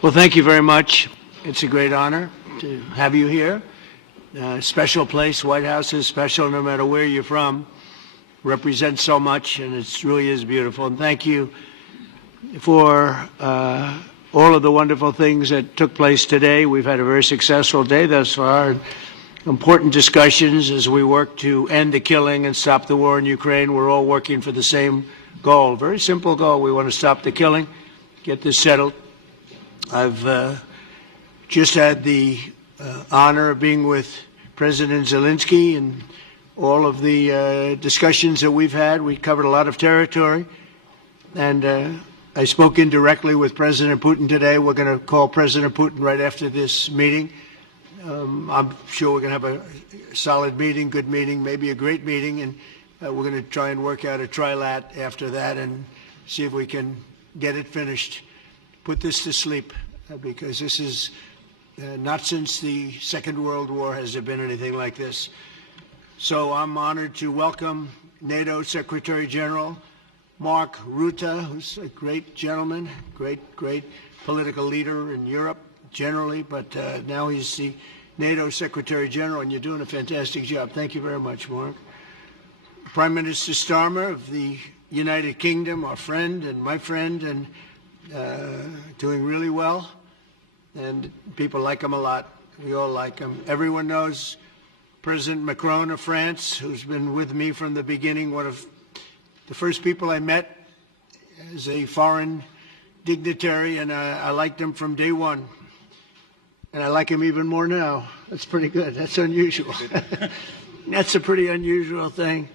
Well, thank you very much. It's a great honor to have you here. Special place. White House is special no matter where you're from. Represents so much, and it really is beautiful. And thank you for all of the wonderful things that took place today. We've had a very successful day thus far. Important discussions as we work to end the killing and stop the war in Ukraine. We're all working for the same goal. Very simple goal. We want to stop the killing, get this settled. I've just had the honor of being with President Zelensky and all of the discussions that we've had. We covered a lot of territory, and I spoke indirectly with President Putin today. We're going to call President Putin right after this meeting. I'm sure we're going to have a solid meeting, good meeting, maybe a great meeting, and we're going to try and work out a trilat after that and see if we can get it finished. Put this to sleep, because this is not since the Second World War has there been anything like this. So I'm honored to welcome NATO Secretary General Mark Rutte, who's a great gentleman, great political leader in Europe generally, but now he's the NATO Secretary General, and you're doing a fantastic job. Thank you very much, Mark. Prime Minister Starmer of the United Kingdom, our friend and my friend, and doing really well, and people like him a lot. We all like him. Everyone knows President Macron of France, who's been with me from the beginning. One of the first people I met as a foreign dignitary, and I liked him from day one. And I like him even more now. That's pretty good. That's unusual. That's a pretty unusual thing.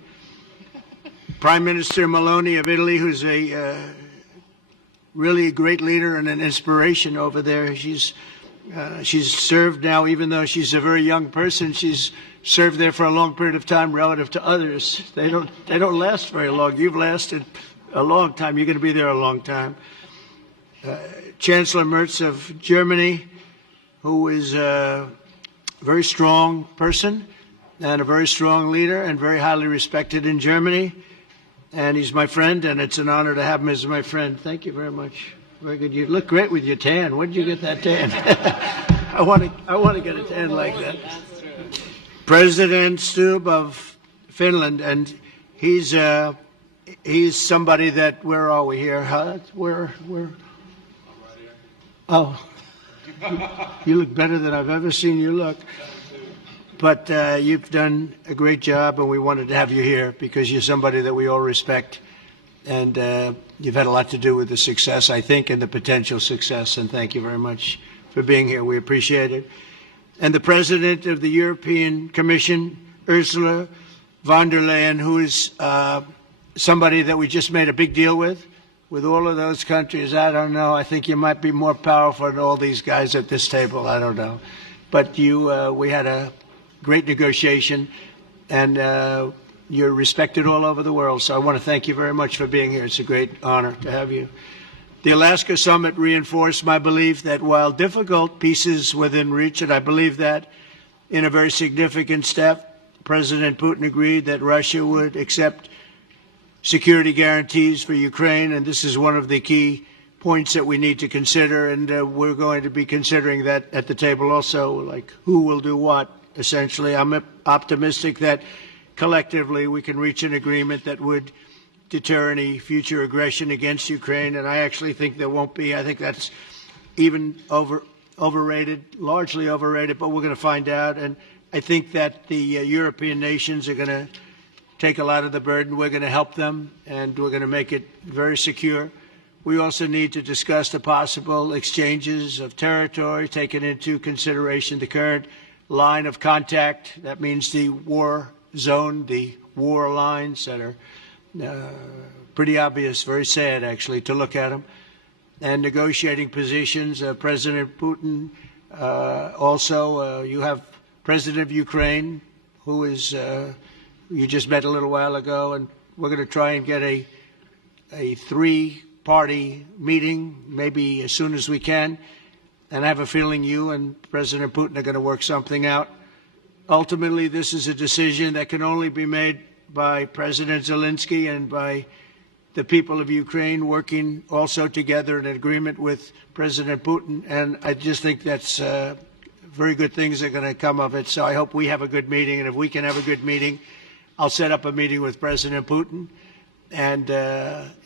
Prime Minister Meloni of Italy, who's a really a great leader and an inspiration over there. She's served now, even though she's a very young person, she's served there for a long period of time relative to others. They don't last very long. You've lasted a long time. You're going to be there a long time. Chancellor Merz of Germany, who is a very strong person and a very strong leader and very highly respected in Germany. And he's my friend, and it's an honor to have him as my friend. Thank you very much. Very good. You look great with your tan. Where did you get that tan? I want to get a tan like that. President Stubb of Finland, and he's somebody that, where are we here? Huh? Where? Oh, you look better than I've ever seen you look. But you've done a great job, and we wanted to have you here because you're somebody that we all respect, and you've had a lot to do with the success, I think, and the potential success, and thank you very much for being here. We appreciate it. And the President of the European Commission, Ursula von der Leyen, who is somebody that we just made a big deal with all of those countries. I don't know. I think you might be more powerful than all these guys at this table. I don't know. But we had a great negotiation, and you're respected all over the world. So I want to thank you very much for being here. It's a great honor to have you. The Alaska Summit reinforced my belief that while difficult, peace is within reach, and I believe that in a very significant step, President Putin agreed that Russia would accept security guarantees for Ukraine, and this is one of the key points that we need to consider, and we're going to be considering that at the table also, like who will do what. Essentially, I'm optimistic that collectively we can reach an agreement that would deter any future aggression against Ukraine, and I actually think there won't be. I think that's even overrated, largely overrated, but we're going to find out. And I think that the European nations are going to take a lot of the burden. We're going to help them, and we're going to make it very secure. We also need to discuss the possible exchanges of territory, taking into consideration the current line of contact. That means the war zone, the war lines that are pretty obvious, very sad actually to look at them, and negotiating positions. President Putin, also you have President of Ukraine, who is you just met a little while ago, and we're going to try and get a three-party meeting maybe as soon as we can. And I have a feeling you and President Putin are going to work something out. Ultimately, this is a decision that can only be made by President Zelensky and by the people of Ukraine working also together in agreement with President Putin. And I just think that's very good things are going to come of it. So I hope we have a good meeting. And if we can have a good meeting, I'll set up a meeting with President Putin. And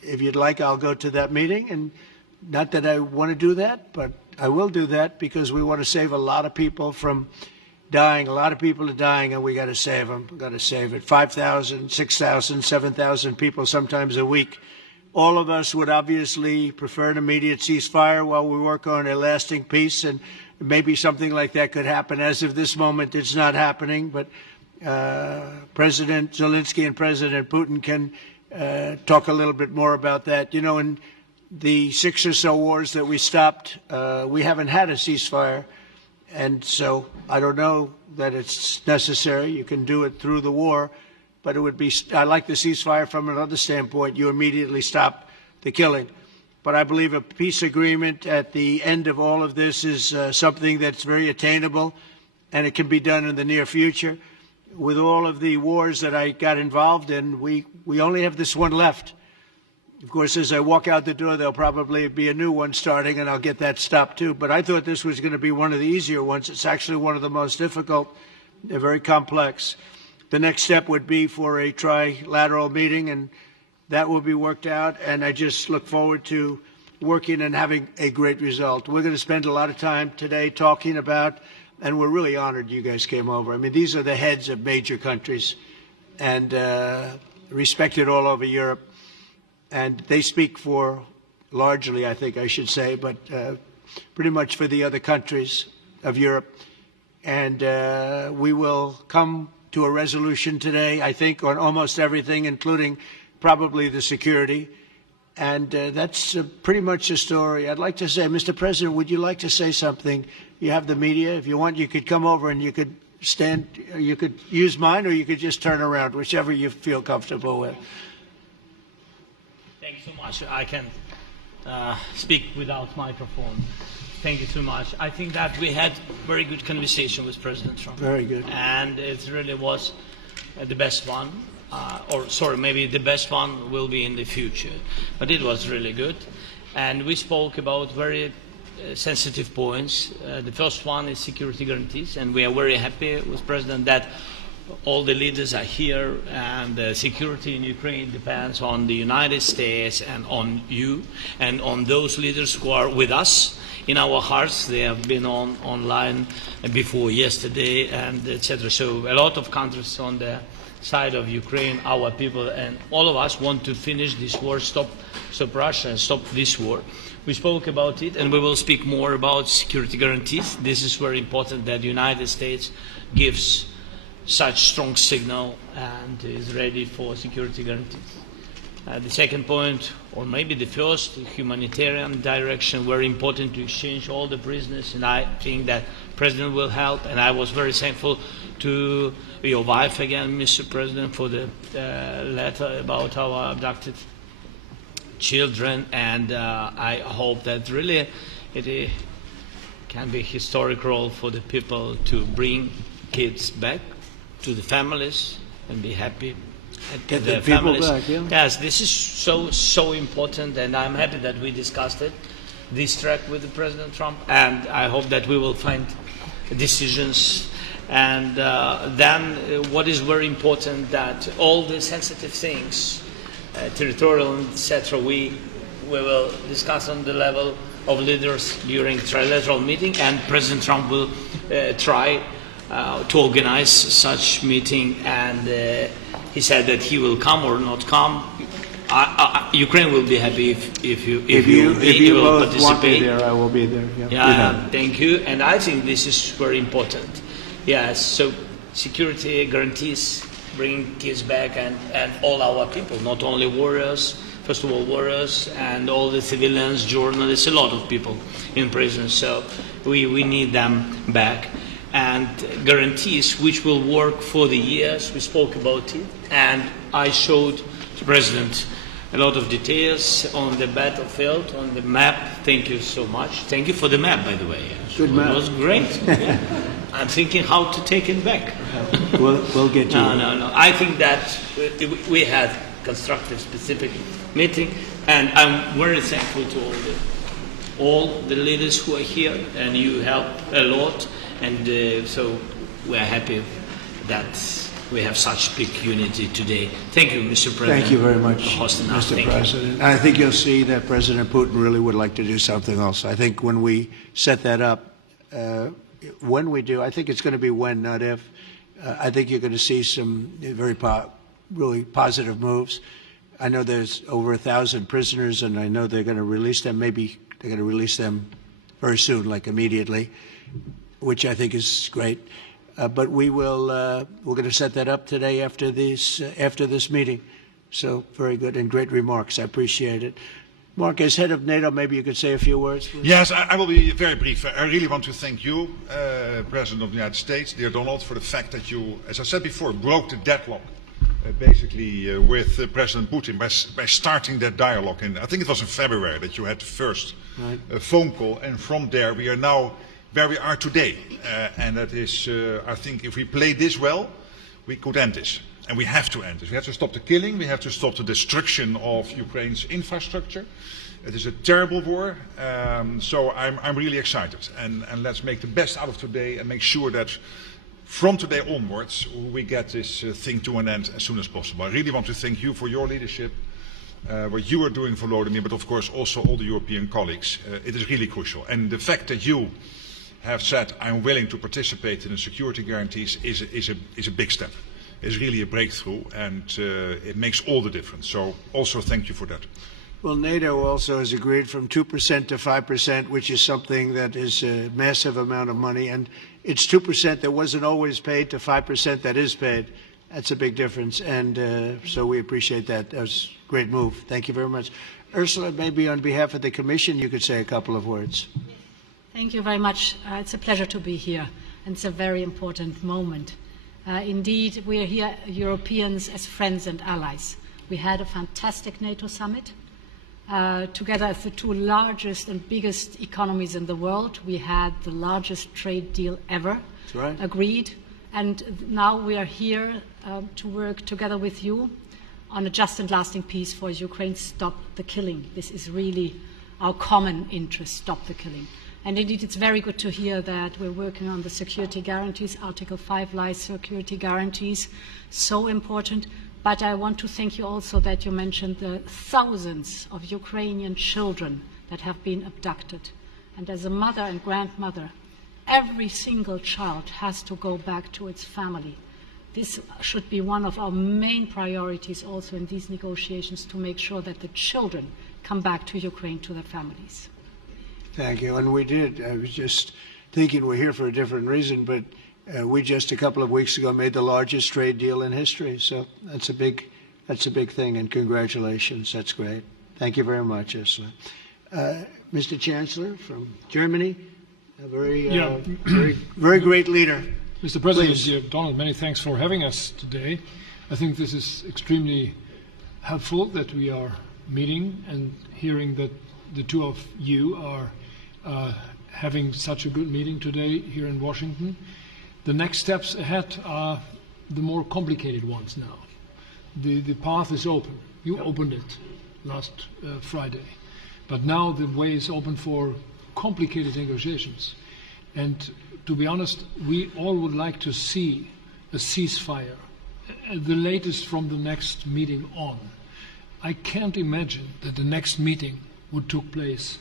if you'd like, I'll go to that meeting. And not that I want to do that, but I will do that because we want to save a lot of people from dying. A lot of people are dying, and we got to save them. We got to save it. 5,000, 6,000, 7,000 people sometimes a week. All of us would obviously prefer an immediate ceasefire while we work on a lasting peace, and maybe something like that could happen. As of this moment, it's not happening, but President Zelensky and President Putin can talk a little bit more about that. You know, in the 6 or so wars that we stopped, we haven't had a ceasefire. And so I don't know that it's necessary. You can do it through the war, but it would be, I like the ceasefire from another standpoint. You immediately stop the killing. But I believe a peace agreement at the end of all of this is something that's very attainable, and it can be done in the near future. With all of the wars that I got involved in, we only have this one left. Of course, as I walk out the door, there'll probably be a new one starting, and I'll get that stopped too. But I thought this was going to be one of the easier ones. It's actually one of the most difficult. They're very complex. The next step would be for a trilateral meeting, and that will be worked out. And I just look forward to working and having a great result. We're going to spend a lot of time today talking about, and we're really honored you guys came over. I mean, these are the heads of major countries and respected all over Europe. And they speak for, largely, I think I should say, but pretty much for the other countries of Europe. And we will come to a resolution today, I think, on almost everything, including probably the security. And that's pretty much the story. I'd like to say, Mr. President, would you like to say something? You have the media. If you want, you could come over and you could stand, you could use mine, or you could just turn around, whichever you feel comfortable with. Thank you so much. I can speak without microphone. Thank you so much. I think that we had very good conversation with President Trump. Very good. And it really was the best one. Or sorry, maybe the best one will be in the future. But it was really good. And we spoke about very sensitive points. The first one is security guarantees. And we are very happy with President that all the leaders are here, and the security in Ukraine depends on the United States and on you and on those leaders who are with us in our hearts. They have been online before yesterday, and etc. So a lot of countries on the side of Ukraine, our people, and all of us want to finish this war, stop Russia and stop this war. We spoke about it, and we will speak more about security guarantees. This is very important that the United States gives such strong signal and is ready for security guarantees. The second point, or maybe the first, humanitarian direction, very important to exchange all the prisoners, and I think that President will help. And I was very thankful to your wife again, Mr. President, for the letter about our abducted children, and I hope that really it can be a historic role for the people to bring kids back to the families and be happy Get the people back, yeah. Yes, this is so important, and I'm happy that we discussed it, this track with the President Trump, and I hope that we will find decisions. And then what is very important, that all the sensitive things, territorial, etc., we will discuss on the level of leaders during trilateral meeting, and President Trump will try to organize such meeting, and he said that he will come or not come. Ukraine will be happy if you will both participate. Want me there, I will be there. Yeah, thank you. And I think this is very important. Yes, so security guarantees, bringing kids back, and all our people, not only warriors, first of all warriors, and all the civilians, journalists, a lot of people in prison. So we need them back. And guarantees which will work for the years. We spoke about it, and I showed the President a lot of details on the battlefield, on the map. Thank you so much. Thank you for the map, by the way. Good map. It was great. I'm thinking how to take it back. We'll get you. No. I think that we had constructive, specific meeting. And I'm very thankful to all the leaders who are here, and you helped a lot. And so we are happy that we have such big unity today. Thank you, Mr. President. Thank you very much, for hosting us. Mr. President. And I think you'll see that President Putin really would like to do something else. I think when we set that up, when we do, I think it's going to be when, not if. I think you're going to see some really positive moves. I know there's over 1,000 prisoners, and I know they're going to release them. Maybe they're going to release them very soon, like immediately, which I think is great. But we're going to set that up today after this meeting. So very good and great remarks. I appreciate it. Mark, as head of NATO, maybe you could say a few words, please. Yes, I will be very brief. I really want to thank you, President of the United States, dear Donald, for the fact that you, as I said before, broke the deadlock, basically, with President Putin by starting that dialogue. And I think it was in February that you had the first phone call, and from there we are now where we are today. And that is, I think, if we play this well, we could end this. And we have to end this. We have to stop the killing. We have to stop the destruction of Ukraine's infrastructure. It is a terrible war. So I'm really excited. And let's make the best out of today and make sure that from today onwards we get this thing to an end as soon as possible. I really want to thank you for your leadership, what you are doing for Volodymyr, but of course also all the European colleagues. It is really crucial. And the fact that you have said I'm willing to participate in the security guarantees is a big step. It's really a breakthrough, and it makes all the difference. So also thank you for that. Well, NATO also has agreed from 2% to 5%, which is something that is a massive amount of money. And it's 2% that wasn't always paid to 5% that is paid. That's a big difference. And so we appreciate that. That was a great move. Thank you very much. Ursula, maybe on behalf of the Commission, you could say a couple of words. Thank you very much. It's a pleasure to be here, and it's a very important moment. Indeed, we are here, Europeans, as friends and allies. We had a fantastic NATO summit. Together as the two largest and biggest economies in the world, we had the largest trade deal ever agreed. And now we are here to work together with you on a just and lasting peace for Ukraine. Stop the killing. This is really our common interest, stop the killing. And indeed, it's very good to hear that we're working on the security guarantees, Article 5 lies security guarantees, so important. But I want to thank you also that you mentioned the thousands of Ukrainian children that have been abducted. And as a mother and grandmother, every single child has to go back to its family. This should be one of our main priorities also in these negotiations, to make sure that the children come back to Ukraine, to their families. Thank you. And we did. I was just thinking we're here for a different reason, but we just a couple of weeks ago made the largest trade deal in history. So that's a big thing, and congratulations. That's great. Thank you very much, Ursula. Mr. Chancellor from Germany, a very great leader. Mr. President, dear Donald, many thanks for having us today. I think this is extremely helpful that we are meeting and hearing that the two of you are having such a good meeting today here in Washington. The next steps ahead are the more complicated ones now. The path is open. You opened it last Friday. But now the way is open for complicated negotiations. And to be honest, we all would like to see a ceasefire, the latest from the next meeting on. I can't imagine that the next meeting would take place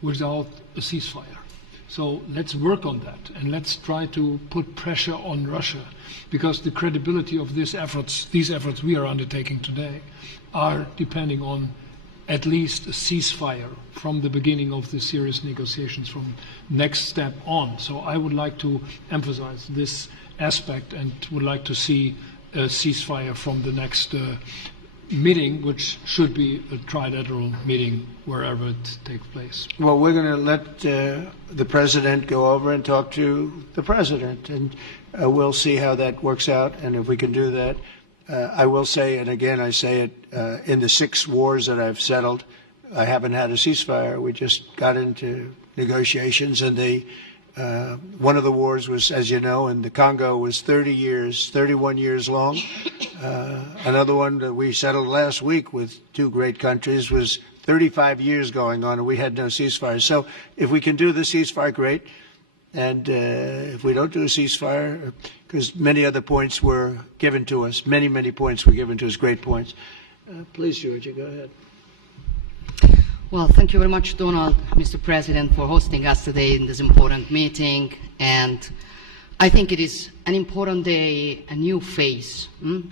without a ceasefire. So let's work on that, and let's try to put pressure on Russia, because the credibility of these efforts we are undertaking today are depending on at least a ceasefire from the beginning of the serious negotiations from next step on. So I would like to emphasize this aspect and would like to see a ceasefire from the next meeting, which should be a trilateral meeting wherever it takes place. Well, we're going to let the President go over and talk to the President, and we'll see how that works out, and if we can do that. I will say, and again I say it, in the 6 wars that I've settled, I haven't had a ceasefire. We just got into negotiations, and One of the wars was, as you know, in the Congo was 31 years long. Another one that we settled last week with two great countries was 35 years going on, and we had no ceasefire. So if we can do the ceasefire, great. And if we don't do a ceasefire, because many other points were given to us, many points were given to us, great points. Please, Georgia, go ahead. Well, thank you very much, Donald, Mr. President, for hosting us today in this important meeting. And I think it is an important day, a new phase,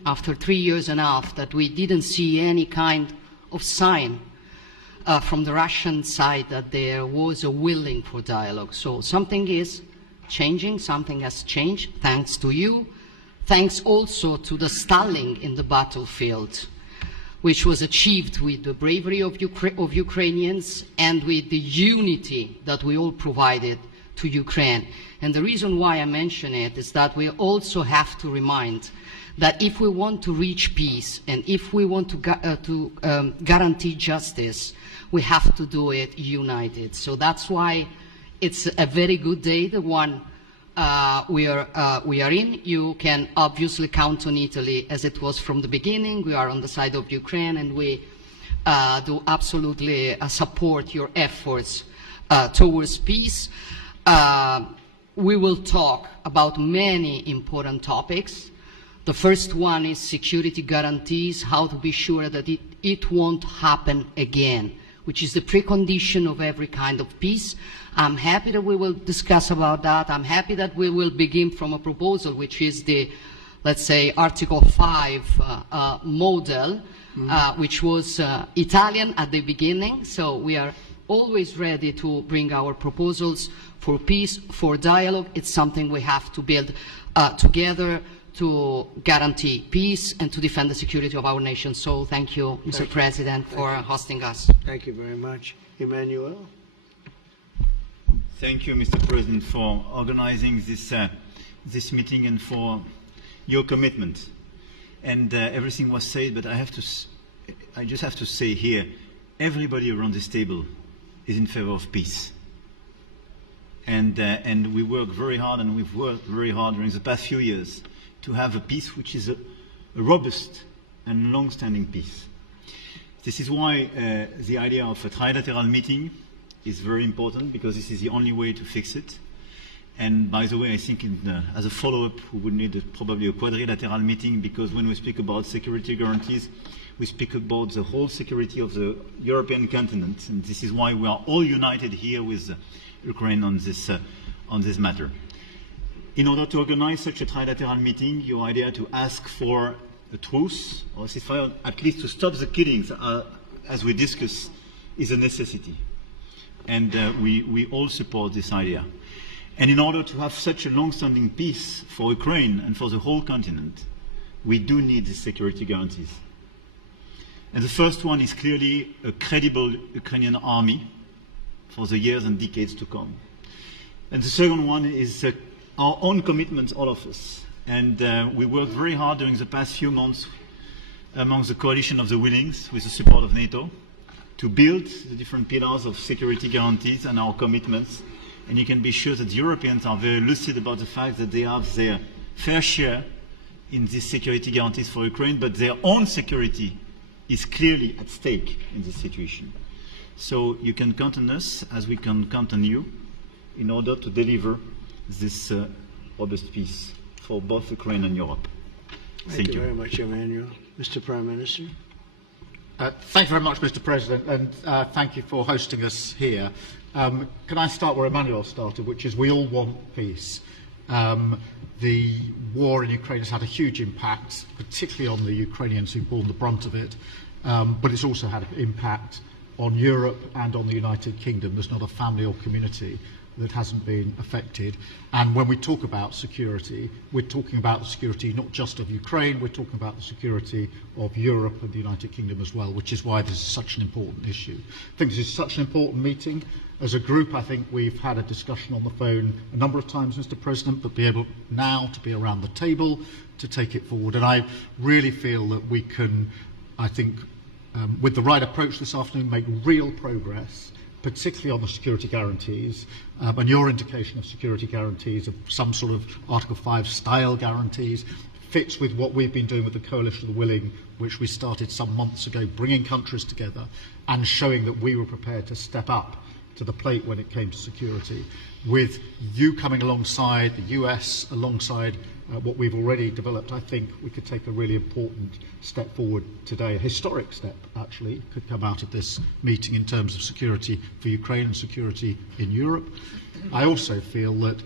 after 3 years and a half that we didn't see any kind of sign from the Russian side that there was a willing for dialogue. So something is changing, something has changed, thanks to you. Thanks also to the stalling in the battlefield, which was achieved with the bravery of Ukrainians and with the unity that we all provided to Ukraine. And the reason why I mention it is that we also have to remind that if we want to reach peace and if we want to guarantee justice, we have to do it united. So that's why it's a very good day, the one we are in. You can obviously count on Italy as it was from the beginning. We are on the side of Ukraine, and we do absolutely support your efforts towards peace. We will talk about many important topics. The first one is security guarantees, how to be sure that it won't happen again, which is the precondition of every kind of peace. I'm happy that we will discuss about that. I'm happy that we will begin from a proposal, which is the, let's say, Article 5 model, which was Italian at the beginning. So we are always ready to bring our proposals for peace, for dialogue. It's something we have to build together to guarantee peace and to defend the security of our nation. So thank you, Mr. President, for hosting us. Thank you very much. Emmanuel? Thank you, Mr. President, for organizing this meeting and for your commitment. And everything was said, but I just have to say here, everybody around this table is in favor of peace. And we work very hard, and we've worked very hard during the past few years to have a peace which is a robust and long-standing peace. This is why the idea of a trilateral meeting is very important, because this is the only way to fix it. And by the way, I think as a follow-up, we would need probably a quadrilateral meeting, because when we speak about security guarantees, we speak about the whole security of the European continent. And this is why we are all united here with Ukraine on this matter. In order to organize such a trilateral meeting, your idea to ask for a truce or ceasefire, at least to stop the killings, as we discussed, is a necessity. And we all support this idea. And in order to have such a long-standing peace for Ukraine and for the whole continent, we do need the security guarantees. And the first one is clearly a credible Ukrainian army for the years and decades to come. And the second one is our own commitment, all of us. And we worked very hard during the past few months among the coalition of the willings, with the support of NATO, to build the different pillars of security guarantees and our commitments. And you can be sure that the Europeans are very lucid about the fact that they have their fair share in these security guarantees for Ukraine, but their own security is clearly at stake in this situation. So you can count on us, as we can count on you, in order to deliver this robust peace for both Ukraine and Europe. Thank you very much, Emmanuel. Mr. Prime Minister? Thank you very much, Mr. President, and thank you for hosting us here. Can I start where Emmanuel started, which is we all want peace. The war in Ukraine has had a huge impact, particularly on the Ukrainians who've borne the brunt of it, but it's also had an impact on Europe and on the United Kingdom. There's not a family or community that hasn't been affected. And when we talk about security, we're talking about the security not just of Ukraine, we're talking about the security of Europe and the United Kingdom as well, which is why this is such an important issue. I think this is such an important meeting. As a group, I think we've had a discussion on the phone a number of times, Mr. President, but be able now to be around the table to take it forward. And I really feel that we can, I think, with the right approach this afternoon, make real progress particularly on the security guarantees, and your indication of security guarantees, of some sort of Article 5 style guarantees, fits with what we've been doing with the Coalition of the Willing, which we started some months ago, bringing countries together and showing that we were prepared to step up to the plate when it came to security. With you coming alongside, the US alongside what we've already developed, I think we could take a really important step forward today. A historic step, actually, could come out of this meeting in terms of security for Ukraine and security in Europe. I also feel that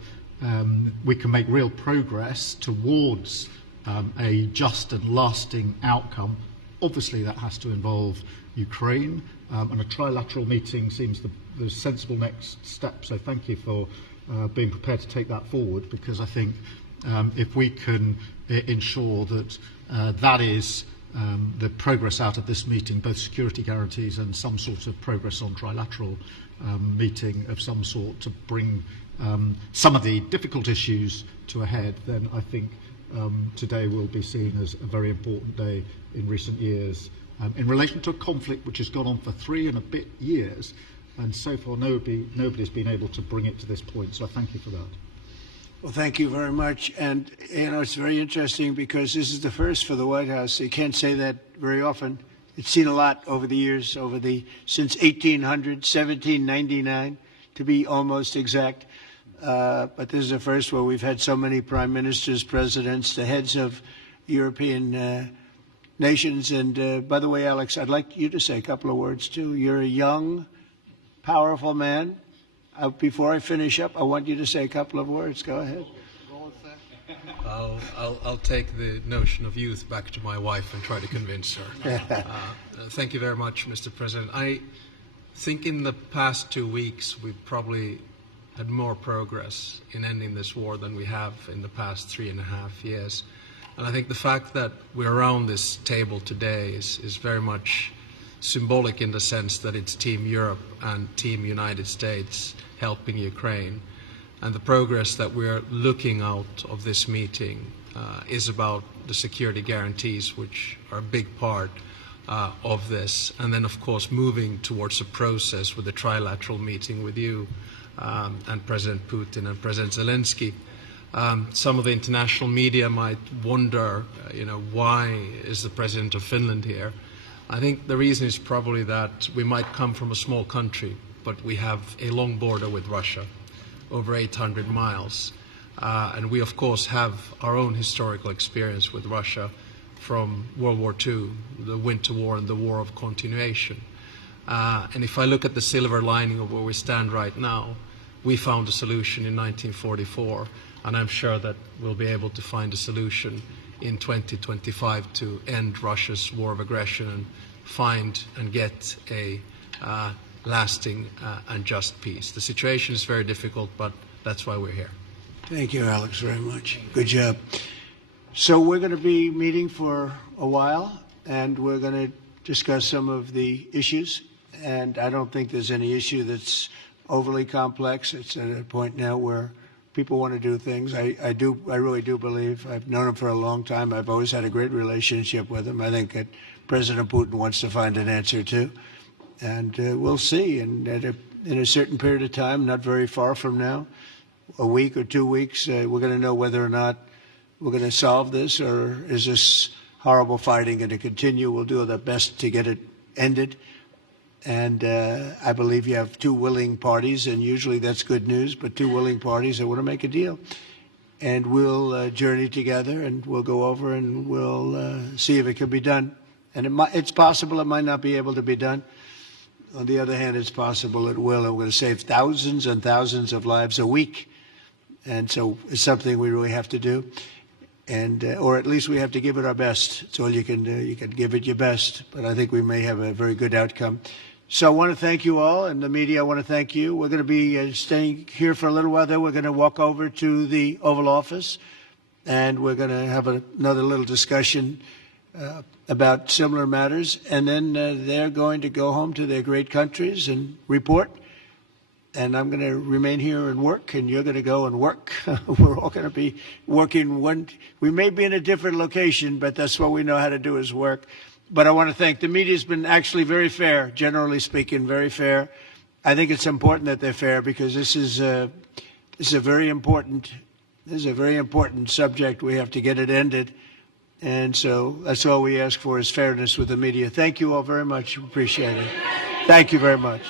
we can make real progress towards a just and lasting outcome. Obviously, that has to involve Ukraine, and a trilateral meeting seems the sensible next step. So thank you for being prepared to take that forward, because I think if we can ensure that that is the progress out of this meeting, both security guarantees and some sort of progress on trilateral meeting of some sort to bring some of the difficult issues to a head, then I think today will be seen as a very important day in recent years in relation to a conflict which has gone on for 3 and a bit years, and so far nobody's been able to bring it to this point. So I thank you for that. Well, thank you very much. And, it's very interesting because this is the first for the White House. You can't say that very often. It's seen a lot over the years, since 1800, 1799, to be almost exact. But this is the first where we've had so many prime ministers, presidents, the heads of European nations. And by the way, Alex, I'd like you to say a couple of words too. You're a young, powerful man. Before I finish up, I want you to say a couple of words. Go ahead. I'll take the notion of youth back to my wife and try to convince her. Thank you very much, Mr. President. I think in the past 2 weeks we've probably had more progress in ending this war than we have in the past 3.5 years. And I think the fact that we're around this table today is very much symbolic in the sense that it's Team Europe and Team United States helping Ukraine. And the progress that we're looking out of this meeting is about the security guarantees, which are a big part of this. And then, of course, moving towards a process with a trilateral meeting with you and President Putin and President Zelensky. Some of the international media might wonder, why is the President of Finland here? I think the reason is probably that we might come from a small country, but we have a long border with Russia, over 800 miles. And we, of course, have our own historical experience with Russia from World War II, the Winter War and the War of Continuation. And if I look at the silver lining of where we stand right now, we found a solution in 1944, and I'm sure that we'll be able to find a solution in 2025 to end Russia's war of aggression and find and get a lasting and just peace. The situation is very difficult, but that's why we're here. Thank you, Alex, very much. Good job. So we're going to be meeting for a while, and we're going to discuss some of the issues. And I don't think there's any issue that's overly complex. It's at a point now where people want to do things. I really do believe. I've known him for a long time. I've always had a great relationship with him. I think that President Putin wants to find an answer too. And we'll see. And in a certain period of time, not very far from now, a week or 2 weeks, we're going to know whether or not we're going to solve this, or is this horrible fighting going to continue. We'll do our best to get it ended. And I believe you have two willing parties, and usually that's good news, but two willing parties that want to make a deal. And we'll journey together, and we'll go over, and we'll see if it can be done. And it's possible it might not be able to be done. On the other hand, it's possible it will. And we're going to save thousands and thousands of lives a week. And so it's something we really have to do. And or at least we have to give it our best. It's all you can do. You can give it your best. But I think we may have a very good outcome. So I want to thank you all, and the media, I want to thank you. We're going to be staying here for a little while. Then we're going to walk over to the Oval Office, and we're going to have another little discussion about similar matters. And then they're going to go home to their great countries and report. And I'm going to remain here and work, and you're going to go and work. We're all going to be working we may be in a different location, but that's what we know how to do is work. But I want to thank the media. Has been actually very fair, generally speaking, very fair. I think it's important that they're fair because this is a very important subject. We have to get it ended. And so that's all we ask for is fairness with the media. Thank you all very much. Appreciate it. Thank you very much.